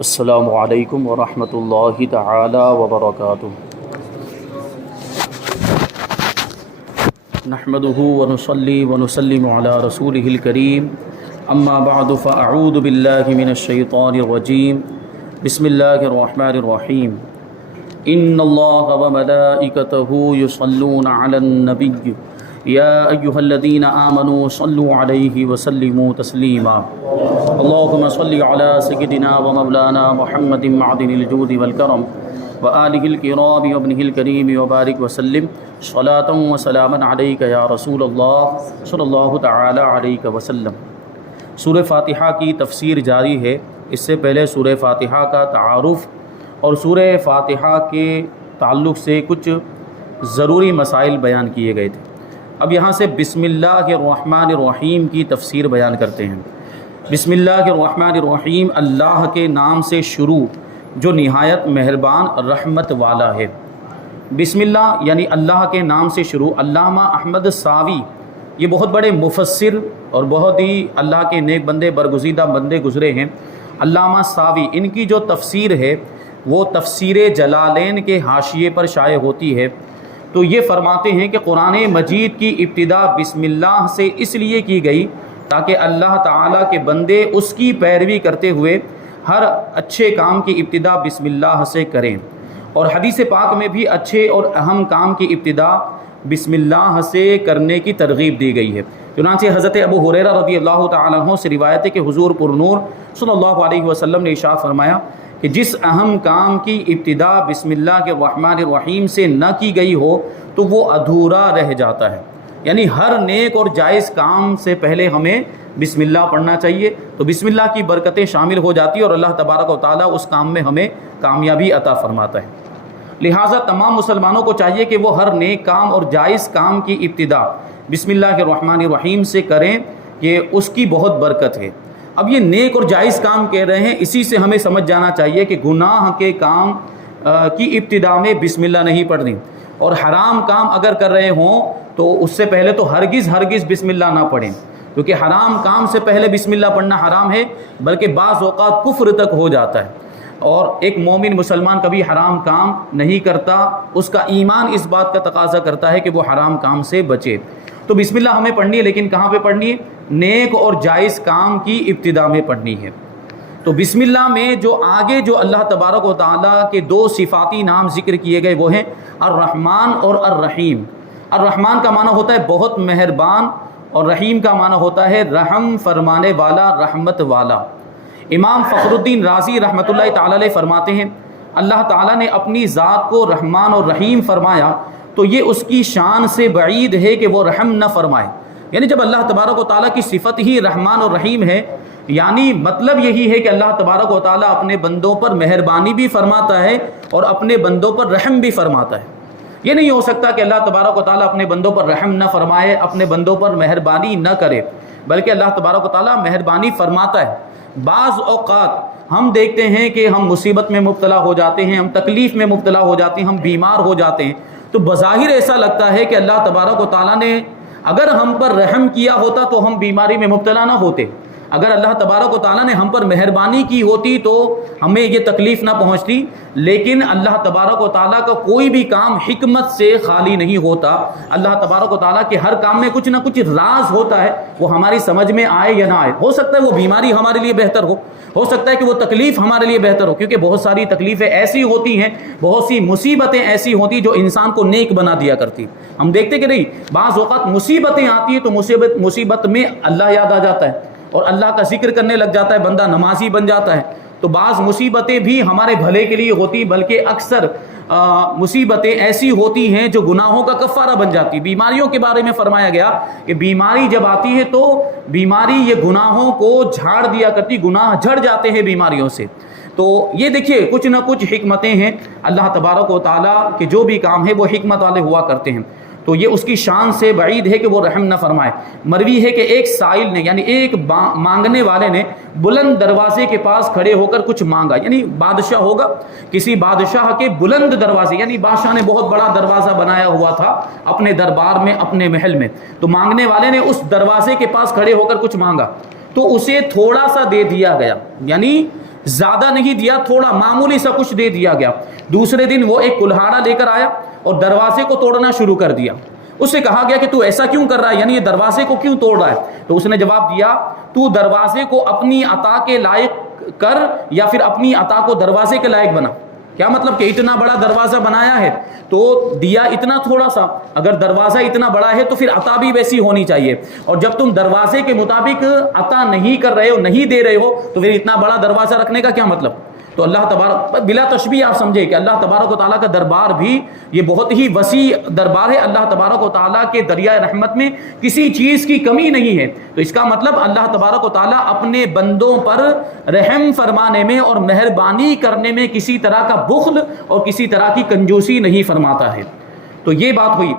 السلام علیکم ورحمۃ اللہ تعالی وبرکاتہ۔ نحمده ونصلي ونسلم على رسوله الكريم اما بعد فاعوذ باللہ من الشیطان الرجیم بسم اللہ الرحمن الرحیم ان اللہ وملائکته یصلون علی النبی یا ایہا الذین آمنوا صلوا علیہ وسلموا تسلیما اللہم صل علی سیدنا ومولانا محمد معدن الجود والکرم وآلہ الکرام وابنہ الکریم وبارک وسلم صلاۃ وسلاما علیک یا رسول اللہ صلی اللہ تعالی علیہ وسلم۔ سورہ فاتحہ کی تفسیر جاری ہے۔ اس سے پہلے سورہ فاتحہ کا تعارف اور سورہ فاتحہ کے تعلق سے کچھ ضروری مسائل بیان کیے گئے تھے۔ اب یہاں سے بسم اللہ الرحمن الرحیم کی تفسیر بیان کرتے ہیں۔ بسم اللہ الرحمن الرحیم، اللہ کے نام سے شروع جو نہایت مہربان رحمت والا ہے۔ بسم اللہ یعنی اللہ کے نام سے شروع۔ علامہ احمد ساوی یہ بہت بڑے مفسر اور بہت ہی اللہ کے نیک بندے برگزیدہ بندے گزرے ہیں۔ علامہ ساوی ان کی جو تفسیر ہے وہ تفسیر جلالین کے حاشیے پر شائع ہوتی ہے، تو یہ فرماتے ہیں کہ قرآن مجید کی ابتدا بسم اللہ سے اس لیے کی گئی تاکہ اللہ تعالیٰ کے بندے اس کی پیروی کرتے ہوئے ہر اچھے کام کی ابتدا بسم اللہ سے کریں، اور حدیث پاک میں بھی اچھے اور اہم کام کی ابتدا بسم اللہ سے کرنے کی ترغیب دی گئی ہے۔ چنانچہ حضرت ابو ہریرہ رضی اللہ تعالیٰ عنہ سے روایت ہے کہ حضور پر نور صلی اللہ علیہ وسلم نے ارشاد فرمایا کہ جس اہم کام کی ابتدا بسم اللہ کے الرحمن الرحیم سے نہ کی گئی ہو تو وہ ادھورا رہ جاتا ہے، یعنی ہر نیک اور جائز کام سے پہلے ہمیں بسم اللہ پڑھنا چاہیے، تو بسم اللہ کی برکتیں شامل ہو جاتی ہیں اور اللہ تبارک و تعالیٰ اس کام میں ہمیں کامیابی عطا فرماتا ہے۔ لہٰذا تمام مسلمانوں کو چاہیے کہ وہ ہر نیک کام اور جائز کام کی ابتدا بسم اللہ کے الرحمن الرحیم سے کریں، کہ اس کی بہت برکت ہے۔ اب یہ نیک اور جائز کام کہہ رہے ہیں، اسی سے ہمیں سمجھ جانا چاہیے کہ گناہ کے کام کی ابتدا میں بسم اللہ نہیں پڑھنی، اور حرام کام اگر کر رہے ہوں تو اس سے پہلے تو ہرگز بسم اللہ نہ پڑھیں، کیونکہ حرام کام سے پہلے بسم اللہ پڑھنا حرام ہے، بلکہ بعض اوقات کفر تک ہو جاتا ہے، اور ایک مومن مسلمان کبھی حرام کام نہیں کرتا، اس کا ایمان اس بات کا تقاضا کرتا ہے کہ وہ حرام کام سے بچے۔ تو بسم اللہ ہمیں پڑھنی ہے، لیکن کہاں پہ پڑھنی ہے؟ نیک اور جائز کام کی ابتدا میں پڑھنی ہے۔ تو بسم اللہ میں جو آگے جو اللہ تبارک و تعالیٰ کے دو صفاتی نام ذکر کیے گئے وہ ہیں الرحمن اور الرحیم۔ الرحمن کا معنی ہوتا ہے بہت مہربان، اور رحیم کا معنی ہوتا ہے رحم فرمانے والا، رحمت والا۔ امام فخر الدین رازی رحمۃ اللہ تعالی علیہ فرماتے ہیں اللہ تعالیٰ نے اپنی ذات کو رحمان اور رحیم فرمایا تو یہ اس کی شان سے بعید ہے کہ وہ رحم نہ فرمائے، یعنی جب اللہ تبارک و تعالیٰ کی صفت ہی رحمان اور رحیم ہے، یعنی مطلب یہی ہے کہ اللہ تبارک و تعالیٰ اپنے بندوں پر مہربانی بھی فرماتا ہے اور اپنے بندوں پر رحم بھی فرماتا ہے۔ یہ نہیں ہو سکتا کہ اللہ تبارک و تعالیٰ اپنے بندوں پر رحم نہ فرمائے، اپنے بندوں پر مہربانی نہ کرے، بلکہ اللہ تبارک و تعالیٰ مہربانی فرماتا ہے۔ بعض اوقات ہم دیکھتے ہیں کہ ہم مصیبت میں مبتلا ہو جاتے ہیں، ہم تکلیف میں مبتلا ہو جاتے ہیں، ہم بیمار ہو جاتے ہیں، تو بظاہر ایسا لگتا ہے کہ اللہ تبارک و تعالیٰ نے اگر ہم پر رحم کیا ہوتا تو ہم بیماری میں مبتلا نہ ہوتے، اگر اللہ تبارک و تعالیٰ نے ہم پر مہربانی کی ہوتی تو ہمیں یہ تکلیف نہ پہنچتی۔ لیکن اللہ تبارک و تعالیٰ کا کوئی بھی کام حکمت سے خالی نہیں ہوتا۔ اللہ تبارک و تعالیٰ کے ہر کام میں کچھ نہ کچھ راز ہوتا ہے، وہ ہماری سمجھ میں آئے یا نہ آئے۔ ہو سکتا ہے وہ بیماری ہمارے لیے بہتر ہو سکتا ہے کہ وہ تکلیف ہمارے لیے بہتر ہو، کیونکہ بہت ساری تکلیفیں ایسی ہوتی ہیں، بہت سی مصیبتیں ایسی ہوتی ہیں جو انسان کو نیک بنا دیا کرتی۔ ہم دیکھتے کہ نہیں، بعض اوقات مصیبتیں آتی ہیں تو مصیبت میں اللہ یاد آ جاتا ہے اور اللہ کا ذکر کرنے لگ جاتا ہے، بندہ نمازی بن جاتا ہے۔ تو بعض مصیبتیں بھی ہمارے بھلے کے لیے ہوتی، بلکہ اکثر مصیبتیں ایسی ہوتی ہیں جو گناہوں کا کفارہ بن جاتی۔ بیماریوں کے بارے میں فرمایا گیا کہ بیماری جب آتی ہے تو بیماری یہ گناہوں کو جھاڑ دیا کرتی، گناہ جھڑ جاتے ہیں بیماریوں سے۔ تو یہ دیکھیے کچھ نہ کچھ حکمتیں ہیں، اللہ تبارک و تعالیٰ کے جو بھی کام ہے وہ حکمت والے ہوا کرتے ہیں، تو یہ اس کی شان سے بعید ہے کہ وہ رحم نہ فرمائے۔ مروی ہے کہ ایک سائل نے یعنی ایک مانگنے والے نے بلند دروازے کے پاس کھڑے ہو کر کچھ مانگا، یعنی بادشاہ ہوگا، کسی بادشاہ کے بلند دروازے، یعنی بادشاہ نے بہت بڑا دروازہ بنایا ہوا تھا اپنے دربار میں، اپنے محل میں، تو مانگنے والے نے اس دروازے کے پاس کھڑے ہو کر کچھ مانگا تو اسے تھوڑا سا دے دیا گیا، یعنی زیادہ نہیں دیا، تھوڑا معمولی سا کچھ دے دیا گیا۔ دوسرے دن وہ ایک کلہاڑا لے کر آیا اور دروازے کو توڑنا شروع کر دیا۔ اس سے کہا گیا کہ تو ایسا کیوں کر رہا ہے، یعنی یہ دروازے کو کیوں توڑ رہا ہے؟ تو اس نے جواب دیا، تو دروازے کو اپنی عطا کے لائق کر یا پھر اپنی عطا کو دروازے کے لائق بنا۔ کیا مطلب کہ اتنا بڑا دروازہ بنایا ہے تو دیا اتنا تھوڑا سا، اگر دروازہ اتنا بڑا ہے تو پھر عطا بھی ویسی ہونی چاہیے، اور جب تم دروازے کے مطابق عطا نہیں کر رہے ہو، نہیں دے رہے ہو، تو پھر اتنا بڑا دروازہ رکھنے کا کیا مطلب؟ تو اللہ تبارک، بلا تشبیہ آپ سمجھے کہ اللہ تبارک و تعالیٰ کا دربار بھی یہ بہت ہی وسیع دربار ہے۔ اللہ تبارک و تعالیٰ کے دریائے رحمت میں کسی چیز کی کمی نہیں ہے، تو اس کا مطلب اللہ تبارک و تعالیٰ اپنے بندوں پر رحم فرمانے میں اور مہربانی کرنے میں کسی طرح کا بخل اور کسی طرح کی کنجوسی نہیں فرماتا ہے۔ تو یہ بات ہوئی۔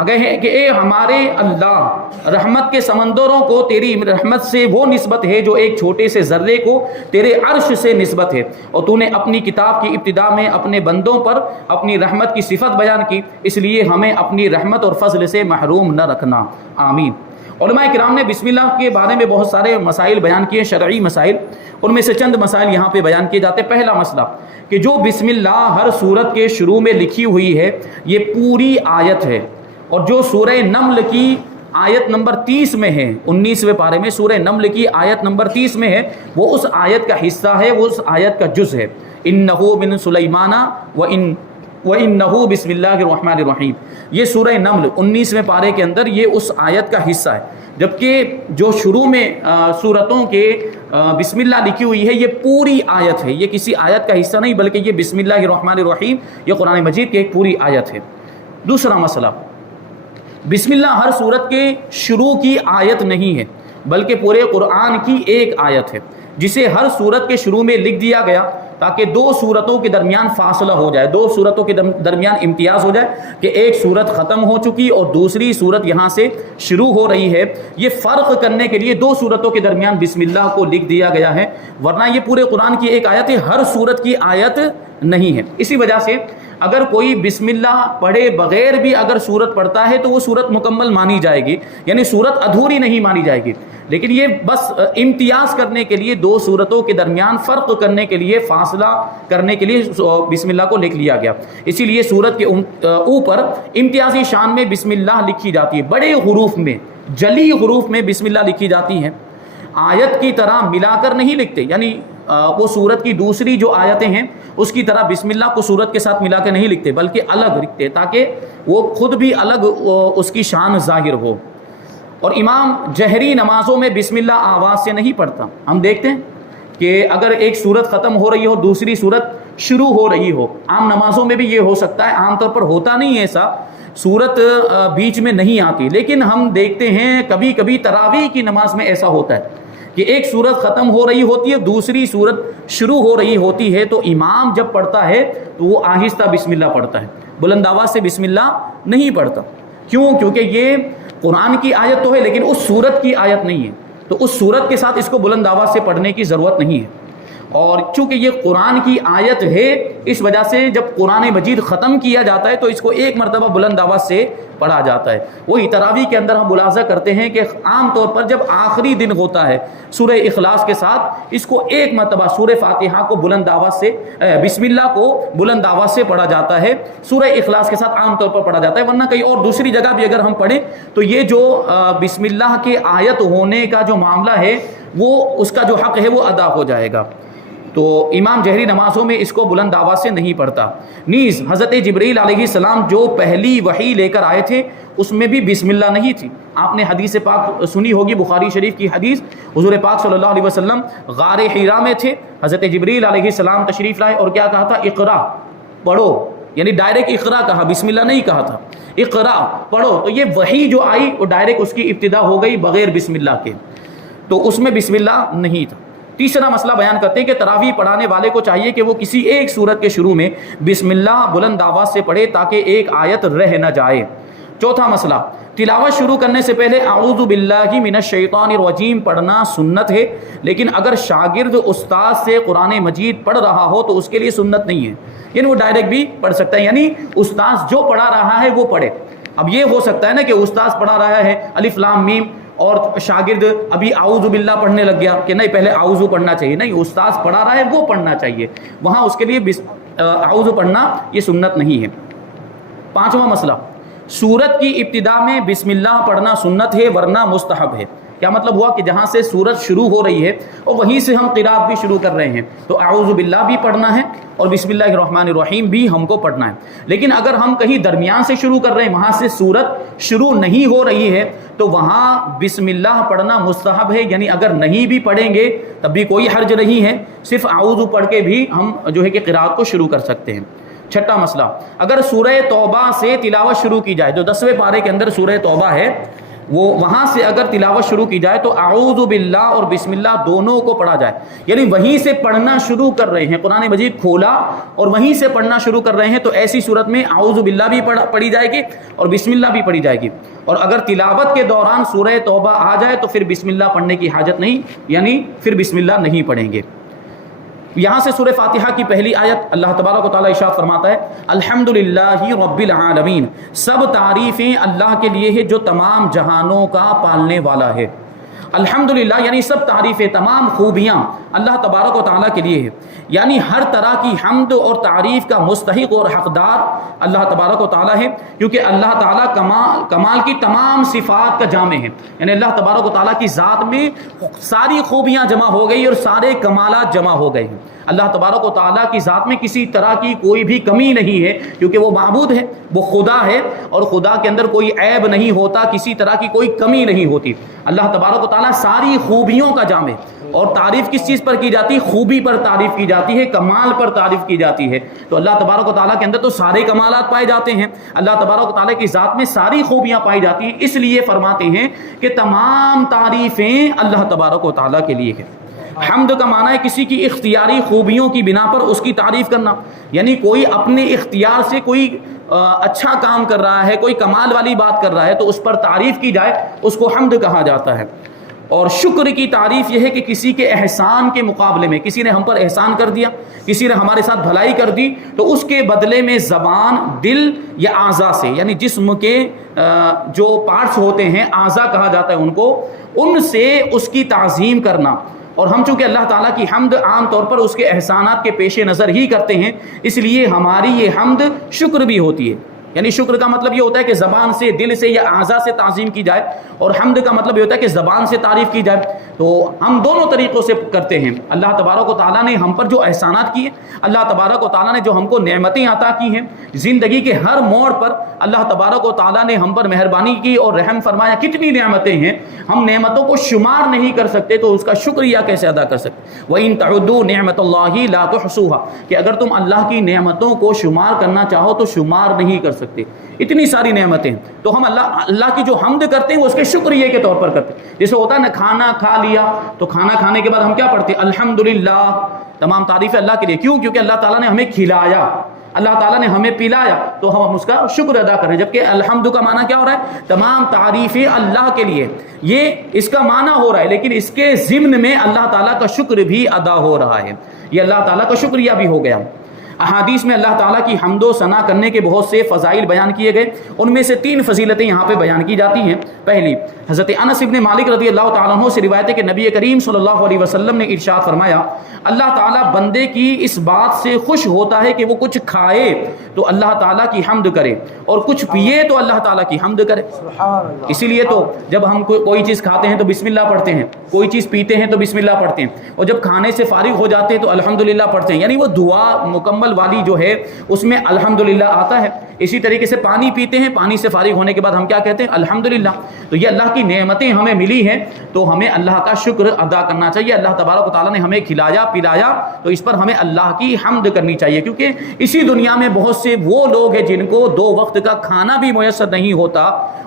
اگر ہے کہ اے ہمارے اللہ، رحمت کے سمندروں کو تیری رحمت سے وہ نسبت ہے جو ایک چھوٹے سے ذرے کو تیرے عرش سے نسبت ہے، اور تو نے اپنی کتاب کی ابتدا میں اپنے بندوں پر اپنی رحمت کی صفت بیان کی، اس لیے ہمیں اپنی رحمت اور فضل سے محروم نہ رکھنا، آمین۔ علماء کرام نے بسم اللہ کے بارے میں بہت سارے مسائل بیان کیے، شرعی مسائل، ان میں سے چند مسائل یہاں پہ بیان کیے جاتے ہیں۔ پہلا مسئلہ کہ جو بسم اللہ ہر سورت کے شروع میں لکھی ہوئی ہے یہ پوری آیت ہے، اور جو سورہ نمل کی آیت نمبر 30 میں ہے، 19ویں پارے میں سورہ نمل کی آیت نمبر 30 میں ہے، وہ اس آیت کا حصہ ہے، وہ اس آیت کا جز ہے۔ انہو من سلیمان وَإِنَّهُ بسم اللہ الرحمن الرحیم، یہ سورہ نمل 19ویں پارے کے اندر یہ اس آیت کا حصہ ہے، جبکہ جو شروع میں سورتوں کے بسم اللہ لکھی ہوئی ہے یہ پوری آیت ہے، یہ کسی آیت کا حصہ نہیں بلکہ یہ بسم اللہ الرحمن الرحیم یہ قرآن مجید کی ایک پوری آیت ہے۔ دوسرا مسئلہ، بسم اللہ ہر سورت کے شروع کی آیت نہیں ہے بلکہ پورے قرآن کی ایک آیت ہے، جسے ہر سورت کے شروع میں لکھ دیا گیا تاکہ دو سورتوں کے درمیان فاصلہ ہو جائے، دو سورتوں کے درمیان امتیاز ہو جائے کہ ایک سورت ختم ہو چکی اور دوسری سورت یہاں سے شروع ہو رہی ہے، یہ فرق کرنے کے لیے دو سورتوں کے درمیان بسم اللہ کو لکھ دیا گیا ہے، ورنہ یہ پورے قرآن کی ایک آیت ہے، ہر سورت کی آیت نہیں ہے۔ اسی وجہ سے اگر کوئی بسم اللہ پڑھے بغیر بھی اگر سورت پڑھتا ہے تو وہ سورت مکمل مانی جائے گی، یعنی سورت ادھوری نہیں مانی جائے گی، لیکن یہ بس امتیاز کرنے کے لیے، دو سورتوں کے درمیان فرق کرنے کے لیے، فاصلہ کرنے کے لیے بسم اللہ کو لکھ لیا گیا۔ اسی لیے سورت کے اوپر امتیازی شان میں بسم اللہ لکھی جاتی ہے، بڑے حروف میں، جلی حروف میں بسم اللہ لکھی جاتی ہیں، آیت کی طرح ملا کر نہیں لکھتے، یعنی وہ سورت کی دوسری جو آیتیں ہیں اس کی طرح بسم اللہ کو سورت کے ساتھ ملا کے نہیں لکھتے بلکہ الگ لکھتے تاکہ وہ خود بھی الگ اس کی شان ظاہر ہو۔ اور امام جہری نمازوں میں بسم اللہ آواز سے نہیں پڑھتا۔ ہم دیکھتے ہیں کہ اگر ایک سورت ختم ہو رہی ہو دوسری سورت شروع ہو رہی ہو، عام نمازوں میں بھی یہ ہو سکتا ہے، عام طور پر ہوتا نہیں ہے ایسا، سورت بیچ میں نہیں آتی، لیکن ہم دیکھتے ہیں کبھی کبھی تراویح کی نماز میں ایسا ہوتا ہے کہ ایک سورت ختم ہو رہی ہوتی ہے دوسری سورت شروع ہو رہی ہوتی ہے، تو امام جب پڑھتا ہے تو وہ آہستہ بسم اللہ پڑھتا ہے، بلند آواز سے بسم اللہ نہیں پڑھتا۔ کیوں؟ کیونکہ یہ قرآن کی آیت تو ہے لیکن اس سورت کی آیت نہیں ہے، تو اس سورت کے ساتھ اس کو بلند آواز سے پڑھنے کی ضرورت نہیں ہے، اور چونکہ یہ قرآن کی آیت ہے اس وجہ سے جب قرآن مجید ختم کیا جاتا ہے تو اس کو ایک مرتبہ بلند آواز سے پڑھا جاتا ہے۔ وہی تراویح کے اندر ہم ملاحظہ کرتے ہیں کہ عام طور پر جب آخری دن ہوتا ہے سورہ اخلاص کے ساتھ اس کو ایک مرتبہ سورہ فاتحہ کو بلند آواز سے بسم اللہ کو بلند آواز سے پڑھا جاتا ہے، سورہ اخلاص کے ساتھ عام طور پر پڑھا جاتا ہے، ورنہ کہیں اور دوسری جگہ بھی اگر ہم پڑھیں تو یہ جو بسم اللہ کے آیت ہونے کا جو معاملہ ہے وہ اس کا جو حق ہے وہ ادا ہو جائے گا۔ تو امام جہری نمازوں میں اس کو بلند آواز سے نہیں پڑھتا۔ نیز حضرت جبرائیل علیہ السلام جو پہلی وحی لے کر آئے تھے اس میں بھی بسم اللہ نہیں تھی۔ آپ نے حدیث پاک سنی ہوگی، بخاری شریف کی حدیث، حضور پاک صلی اللہ علیہ وسلم غار حرا میں تھے، حضرت جبرائیل علیہ السلام تشریف لائے اور کیا کہا تھا؟ اقرا، پڑھو، یعنی ڈائریکٹ اقرا کہا، بسم اللہ نہیں کہا تھا، اقرا پڑھو۔ تو یہ وحی جو آئی وہ ڈائریکٹ اس کی ابتدا ہو گئی بغیر بسم اللہ کے، تو اس میں بسم اللہ نہیں تھا۔ تیسرا مسئلہ بیان کرتے ہیں کہ تراویح پڑھانے والے کو چاہیے کہ وہ کسی ایک سورت کے شروع میں بسم اللہ بلند آواز سے پڑھے تاکہ ایک آیت رہ نہ جائے۔ چوتھا مسئلہ، تلاوت شروع کرنے سے پہلے اعوذ باللہ من الشیطان الرجیم پڑھنا سنت ہے، لیکن اگر شاگرد استاد سے قرآن مجید پڑھ رہا ہو تو اس کے لیے سنت نہیں ہے، یعنی وہ ڈائریکٹ بھی پڑھ سکتا ہے، یعنی استاد جو پڑھا رہا ہے وہ پڑھے۔ اب یہ ہو سکتا ہے نا کہ استاد پڑھا رہا ہے الف لام میم اور شاگرد ابھی اعوذ باللہ پڑھنے لگ گیا کہ نہیں پہلے اعوذ پڑھنا چاہیے، نہیں، استاذ پڑھا رہا ہے وہ پڑھنا چاہیے، وہاں اس کے لیے اعوذ پڑھنا یہ سنت نہیں ہے۔ پانچواں مسئلہ، سورت کی ابتدا میں بسم اللہ پڑھنا سنت ہے ورنہ مستحب ہے۔ کیا مطلب ہوا کہ جہاں سے سورت شروع ہو رہی ہے اور وہیں سے ہم قرات بھی شروع کر رہے ہیں تو اعوذ باللہ بھی پڑھنا ہے اور بسم اللہ الرحمن الرحیم بھی ہم کو پڑھنا ہے۔ لیکن اگر ہم کہیں درمیان سے شروع کر رہے ہیں، وہاں سے سورت شروع نہیں ہو رہی ہے، تو وہاں بسم اللہ پڑھنا مستحب ہے، یعنی اگر نہیں بھی پڑھیں گے تب بھی کوئی حرج نہیں ہے، صرف اعوذ پڑھ کے بھی ہم جو ہے کہ قرات کو شروع کر سکتے ہیں۔ چھٹا مسئلہ، اگر سورہ توبہ سے تلاوت شروع کی جائے، جو 10ویں پارے کے اندر سورہ توبہ ہے وہ وہاں سے اگر تلاوت شروع کی جائے تو اعوذ باللہ اور بسم اللہ دونوں کو پڑھا جائے، یعنی وہیں سے پڑھنا شروع کر رہے ہیں، قرآن مجید کھولا اور وہیں سے پڑھنا شروع کر رہے ہیں، تو ایسی صورت میں اعوذ باللہ بھی پڑھی جائے گی اور بسم اللہ بھی پڑھی جائے گی۔ اور اگر تلاوت کے دوران سورہ توبہ آ جائے تو پھر بسم اللہ پڑھنے کی حاجت نہیں، یعنی پھر بسم اللہ نہیں پڑھیں گے۔ یہاں سے سورہ فاتحہ کی پہلی آیت اللہ تبارک و تعالیٰ ارشاد فرماتا ہے الحمدللہ رب العالمین، سب تعریفیں اللہ کے لیے ہے جو تمام جہانوں کا پالنے والا ہے۔ الحمدللہ یعنی سب تعریفیں، تمام خوبیاں اللہ تبارک و تعالیٰ کے لیے ہے، یعنی ہر طرح کی حمد اور تعریف کا مستحق اور حقدار اللہ تبارک و تعالیٰ ہے، کیونکہ اللہ تعالیٰ کمال کی تمام صفات کا جامع ہے، یعنی اللہ تبارک و تعالیٰ کی ذات میں ساری خوبیاں جمع ہو گئی اور سارے کمالات جمع ہو گئے ہیں۔ اللہ تبارک و تعالیٰ کی ذات میں کسی طرح کی کوئی بھی کمی نہیں ہے، کیونکہ وہ معبود ہے، وہ خدا ہے، اور خدا کے اندر کوئی عیب نہیں ہوتا، کسی طرح کی کوئی کمی نہیں ہوتی۔ اللہ تبارک و تعالیٰ ساری خوبیوں کا جامع، اور تعریف کس چیز پر کی جاتی ہے؟ خوبی پر تعریف کی جاتی ہے، کمال پر تعریف کی جاتی ہے۔ تو اللہ تبارک و تعالیٰ کے اندر تو سارے کمالات پائے جاتے ہیں، اللہ تبارک و تعالیٰ کی ذات میں ساری خوبیاں پائی جاتی ہیں، اس لیے فرماتے ہیں کہ تمام تعریفیں اللہ تبارک و تعالیٰ کے لیے ہے۔ حمد کا معنی ہے کسی کی اختیاری خوبیوں کی بنا پر اس کی تعریف کرنا، یعنی کوئی اپنے اختیار سے کوئی اچھا کام کر رہا ہے، کوئی کمال والی بات کر رہا ہے تو اس پر تعریف کی جائے، اس کو حمد کہا جاتا ہے۔ اور شکر کی تعریف یہ ہے کہ کسی کے احسان کے مقابلے میں، کسی نے ہم پر احسان کر دیا، کسی نے ہمارے ساتھ بھلائی کر دی، تو اس کے بدلے میں زبان، دل یا اعضاء سے، یعنی جسم کے جو پارٹس ہوتے ہیں، اعضاء کہا جاتا ہے ان کو، ان سے اس کی تعظیم کرنا۔ اور ہم چونکہ اللہ تعالیٰ کی حمد عام طور پر اس کے احسانات کے پیش نظر ہی کرتے ہیں، اس لیے ہماری یہ حمد شکر بھی ہوتی ہے، یعنی شکر کا مطلب یہ ہوتا ہے کہ زبان سے، دل سے یا اعضاء سے تعظیم کی جائے، اور حمد کا مطلب یہ ہوتا ہے کہ زبان سے تعریف کی جائے۔ تو ہم دونوں طریقوں سے کرتے ہیں۔ اللہ تبارک و تعالیٰ نے ہم پر جو احسانات کیے، اللہ تبارک و تعالیٰ نے جو ہم کو نعمتیں عطا کی ہیں، زندگی کے ہر موڑ پر اللہ تبارک و تعالیٰ نے ہم پر مہربانی کی اور رحم فرمایا، کتنی نعمتیں ہیں، ہم نعمتوں کو شمار نہیں کر سکتے تو اس کا شکریہ کیسے ادا کر سکتے؟ وَإِن تَعُدُّوا نِعْمَةَ اللَّهِ لَا تُحْصُوهَا، کہ اگر تم اللہ کی نعمتوں کو شمار کرنا چاہو تو شمار نہیں کر سکتے، اتنی ساری نعمتیں۔ تو ہم اللہ کی جو حمد کرتے ہیں وہ اس کے شکریہ کے طور پر کرتے ہیں۔ جیسے ہوتا ہے نا کھانا کھا لیا تو کھانا کھانے کے بعد ہم کیا پڑھتے ہیں؟ الحمدللہ، تمام تعریف اللہ کے لیے۔ کیوں؟ کیونکہ اللہ تعالیٰ نے ہمیں کھلایا، اللہ تعالیٰ نے ہمیں پلایا، تو ہم اس کا شکر ادا کریں۔ جبکہ الحمد کا معنی کیا ہو رہا ہے؟ تمام تعریفیں اللہ کے لیے، یہ اس کا معنی ہو رہا ہے، لیکن اس کے ضمن میں اللہ تعالیٰ کا شکر بھی ادا ہو رہا ہے، یہ اللہ تعالیٰ کا شکریہ بھی ہو گیا۔ احادیث میں اللہ تعالیٰ کی حمد و ثنا کرنے کے بہت سے فضائل بیان کیے گئے، ان میں سے 3 فضیلتیں یہاں پہ بیان کی جاتی ہیں۔ پہلی، حضرت انس ابن مالک رضی اللہ تعالیٰ عنہ سے روایت ہے کہ نبی کریم صلی اللہ علیہ وسلم نے ارشاد فرمایا، اللہ تعالیٰ بندے کی اس بات سے خوش ہوتا ہے کہ وہ کچھ کھائے تو اللہ تعالیٰ کی حمد کرے، اور کچھ پیے تو اللہ تعالیٰ کی حمد کرے۔ اسی لیے تو جب ہم کوئی چیز کھاتے ہیں تو بسم اللہ پڑھتے ہیں، کوئی چیز پیتے ہیں تو بسم اللہ پڑھتے ہیں، اور جب کھانے سے فارغ ہو جاتے ہیں تو الحمدللہ پڑھتے ہیں، یعنی وہ دعا مکمل والی جو ہے اس میں الحمدللہ آتا ہے۔ اسی طریقے سے پانی پیتے ہیں، پانی سے فارغ ہونے کے بعد ہم کیا کہتے ہیں؟ الحمدللہ۔ تو یہ اللہ کی نعمتیں ہمیں ملی ہیں تو ہمیں اللہ کا شکر ادا کرنا چاہیے۔ اللہ تبارک و تعالیٰ نے ہمیں کھلایا پلایا تو اس پر ہمیں اللہ کی حمد کرنی چاہیے، کیونکہ اسی دنیا میں بہت سے وہ لوگ ہیں جن کو 2 وقت کا کھانا بھی میسر نہیں ہوتا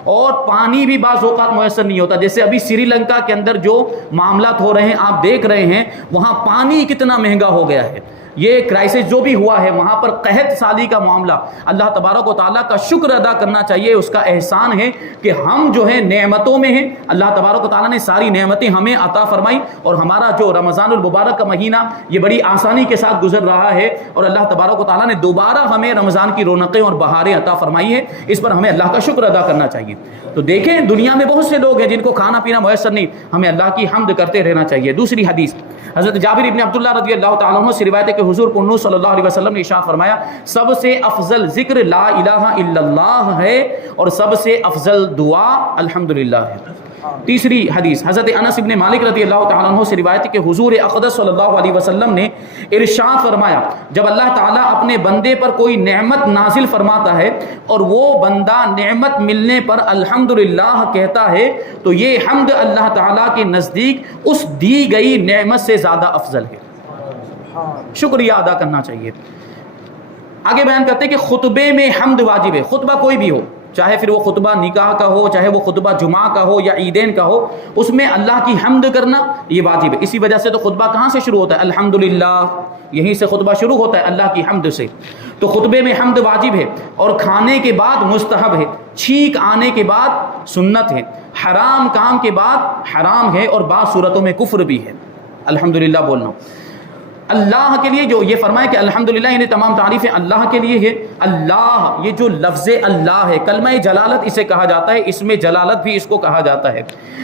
اور پانی بھی بعض اوقات میسر نہیں ہوتا۔ جیسے ابھی سری لنکا کے اندر جو معاملات ہو رہے ہیں آپ دیکھ رہے ہیں، وہاں پانی کتنا مہنگا ہو گیا ہے، یہ کرائسس جو بھی ہوا ہے وہاں پر قحط سالی کا معاملہ، اللہ تبارک و تعالیٰ کا شکر ادا کرنا چاہیے، اس کا احسان ہے کہ ہم جو ہے نعمتوں میں ہیں، اللہ تبارک و تعالیٰ نے ساری نعمتیں ہمیں عطا فرمائی، اور ہمارا جو رمضان المبارک کا مہینہ یہ بڑی آسانی کے ساتھ گزر رہا ہے، اور اللہ تبارک و تعالیٰ نے دوبارہ ہمیں رمضان کی رونقیں اور بہاریں عطا فرمائی ہے، اس پر ہمیں اللہ کا شکر ادا کرنا چاہیے۔ تو دیکھیں دنیا میں بہت سے لوگ ہیں جن کو کھانا پینا میسر نہیں، ہمیں اللہ کی حمد کرتے رہنا چاہیے۔ دوسری حدیث حضرت جابر ابن عبداللہ رضی اللہ تعالیٰ عنہ سے روایت ہے کہ حضور پنو صلی اللہ علیہ وسلم نے ارشاد فرمایا سب سے افضل ذکر لا الہ الا اللہ ہے اور سب سے افضل دعا الحمدللہ ہے۔ تیسری حدیث حضرت انس ابن مالک رضی اللہ تعالیٰ عنہ سے روایت ہے کہ حضور اقدس صلی اللہ علیہ وسلم نے ارشاد فرمایا جب اللہ تعالیٰ اپنے بندے پر کوئی نعمت نازل فرماتا ہے اور وہ بندہ نعمت ملنے پر الحمدللہ کہتا ہے تو یہ حمد اللہ تعالیٰ کے نزدیک اس دی گئی نعمت سے زیادہ افضل ہے۔ شکریہ ادا کرنا چاہیے۔ آگے بیان کرتے ہیں کہ خطبے میں حمد واجب ہے، خطبہ کوئی بھی ہو، چاہے پھر وہ خطبہ نکاح کا ہو، چاہے وہ خطبہ جمعہ کا ہو یا عیدین کا ہو، اس میں اللہ کی حمد کرنا یہ واجب ہے۔ اسی وجہ سے تو خطبہ کہاں سے شروع ہوتا ہے؟ الحمدللہ، یہیں سے خطبہ شروع ہوتا ہے، اللہ کی حمد سے۔ تو خطبے میں حمد واجب ہے، اور کھانے کے بعد مستحب ہے، چھینک آنے کے بعد سنت ہے، حرام کام کے بعد حرام ہے، اور بعض صورتوں میں کفر بھی ہے الحمدللہ بولنا۔ اللہ کے لیے جو یہ فرمائے کہ الحمدللہ یعنی تمام تعریفیں اللہ کے لیے ہے۔ اللہ یہ جو لفظ اللہ ہے، کلمہ جلالت اسے کہا جاتا ہے، اس میں جلالت بھی اس کو کہا جاتا ہے۔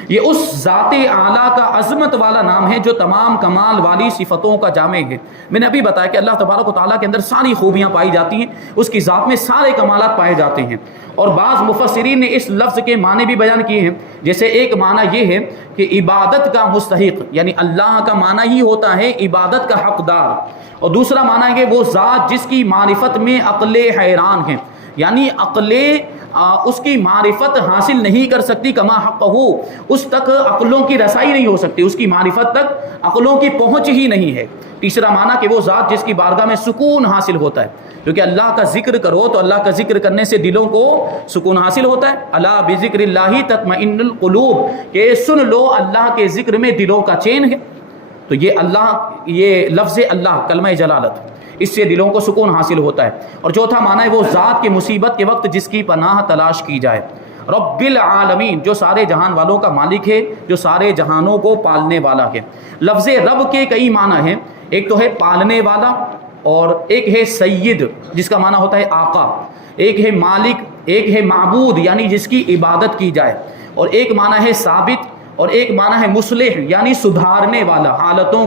یہ اس ذات اعلیٰ کا عظمت والا نام ہے جو تمام کمال والی صفتوں کا جامع ہے۔ میں نے ابھی بتایا کہ اللہ تبارک و تعالیٰ کے اندر ساری خوبیاں پائی جاتی ہیں، اس کی ذات میں سارے کمالات پائے جاتے ہیں، اور بعض مفسرین نے اس لفظ کے معنی بھی بیان کیے ہیں۔ جیسے ایک معنی یہ ہے کہ عبادت کا مستحق، یعنی اللہ کا معنی ہی ہوتا ہے عبادت کا حقدار، اور دوسرا معنی ہے کہ وہ ذات جس کی معرفت میں عقل حیران ہے، یعنی عقل اس کی معرفت حاصل نہیں کر سکتی، کما حق ہو، اس تک عقلوں کی رسائی نہیں ہو سکتی، اس کی معرفت تک عقلوں کی پہنچ ہی نہیں ہے۔ تیسرا معنی کہ وہ ذات جس کی بارگاہ میں سکون حاصل ہوتا ہے، کیونکہ اللہ کا ذکر کرو تو اللہ کا ذکر کرنے سے دلوں کو سکون حاصل ہوتا ہے۔ الا بذکر اللہ تطمئن القلوب، کہ سن لو اللہ کے ذکر میں دلوں کا چین ہے۔ تو یہ اللہ، یہ لفظ اللہ کلمہ جلالت، اس سے دلوں کو سکون حاصل ہوتا ہے۔ اور چوتھا معنی ہے وہ ذات کے مصیبت کے وقت جس کی پناہ تلاش کی جائے۔ رب العالمین جو سارے جہان والوں کا مالک ہے، جو سارے جہانوں کو پالنے والا ہے۔ لفظ رب کے کئی معنی ہیں، ایک تو ہے پالنے والا، اور ایک ہے سید جس کا معنی ہوتا ہے آقا، ایک ہے مالک، ایک ہے معبود یعنی جس کی عبادت کی جائے، اور ایک معنی ہے ثابت، اور ایک معنی ہے مصلح یعنی سدھارنے والا، حالتوں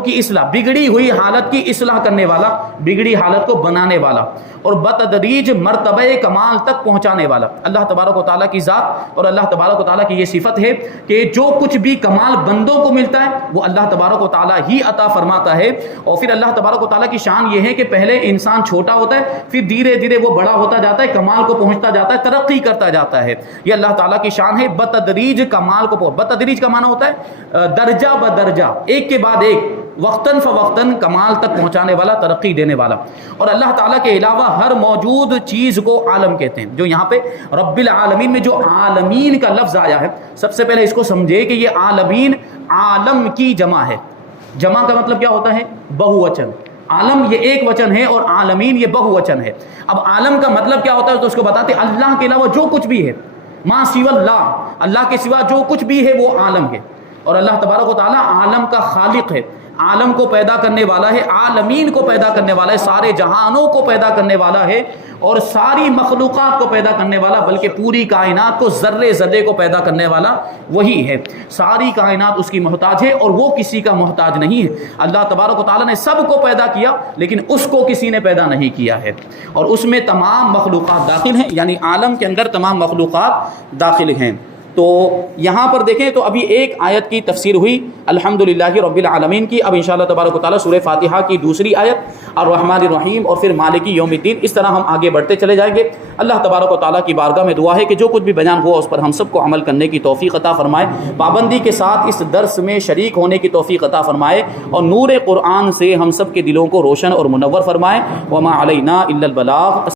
کی اصلاح، بگڑی ہوئی حالت کی اصلاح کرنے والا، بگڑی حالت کو بنانے والا، اور بتدریج مرتبہ کمال تک پہنچانے والا۔ اللہ تبارک و تعالیٰ کی ذات اور اللہ تبارک و تعالیٰ کی یہ صفت ہے کہ جو کچھ بھی کمال بندوں کو ملتا ہے وہ اللہ تبارک و تعالیٰ ہی عطا فرماتا ہے۔ اور پھر اللہ تبارک و تعالیٰ کی شان یہ ہے کہ پہلے انسان چھوٹا ہوتا ہے، پھر دھیرے دھیرے وہ بڑا ہوتا جاتا ہے، کمال کو پہنچتا جاتا ہے، ترقی کرتا جاتا ہے۔ یہ اللہ تعالیٰ کی شان ہے، بتدریج کمال کو بتدریج کا معنی ہوتا ہے درجہ بدرجہ، ایک کے بعد ایک، وقتاً فوقتاً کمال تک پہنچانے والا، ترقی دینے والا۔ اور اللہ تعالیٰ کے علاوہ ہر موجود چیز کو عالم کہتے ہیں۔ جو یہاں پہ رب العالمین میں جو عالمین کا لفظ آیا ہے، سب سے پہلے اس کو سمجھے کہ یہ عالمین عالم کی جمع ہے۔ جمع کا مطلب کیا ہوتا ہے؟ بہو وچن۔ عالم یہ ایک وچن ہے اور عالمین یہ بہو وچن ہے۔ اب عالم کا مطلب کیا ہوتا ہے تو اس کو بتاتے ہیں اللہ کے علاوہ جو کچھ بھی ہے، ما سوى اللہ، اللہ کے سوا جو کچھ بھی ہے وہ عالم ہے۔ اور اللہ تبارک و تعالیٰ عالم کا خالق ہے، عالم کو پیدا کرنے والا ہے، عالمین کو پیدا کرنے والا ہے، سارے جہانوں کو پیدا کرنے والا ہے، اور ساری مخلوقات کو پیدا کرنے والا، بلکہ پوری کائنات کو ذرے ذرے کو پیدا کرنے والا وہی ہے۔ ساری کائنات اس کی محتاج ہے اور وہ کسی کا محتاج نہیں ہے۔ اللہ تبارک و تعالیٰ نے سب کو پیدا کیا لیکن اس کو کسی نے پیدا نہیں کیا ہے، اور اس میں تمام مخلوقات داخل ہیں، یعنی عالم کے اندر تمام مخلوقات داخل ہیں۔ تو یہاں پر دیکھیں تو ابھی ایک آیت کی تفسیر ہوئی الحمدللہ رب العالمین کی۔ اب انشاءاللہ تبارک و تعالیٰ سورہ فاتحہ کی دوسری آیت الرحمن الرحیم اور پھر مالک یوم الدین، اس طرح ہم آگے بڑھتے چلے جائیں گے۔ اللہ تبارک و تعالیٰ کی بارگاہ میں دعا ہے کہ جو کچھ بھی بیان ہوا اس پر ہم سب کو عمل کرنے کی توفیق عطا فرمائے، پابندی کے ساتھ اس درس میں شریک ہونے کی توفیق عطا فرمائے، اور نور قرآن سے ہم سب کے دلوں کو روشن اور منور فرمائے۔ وما علینا الا البلاغ۔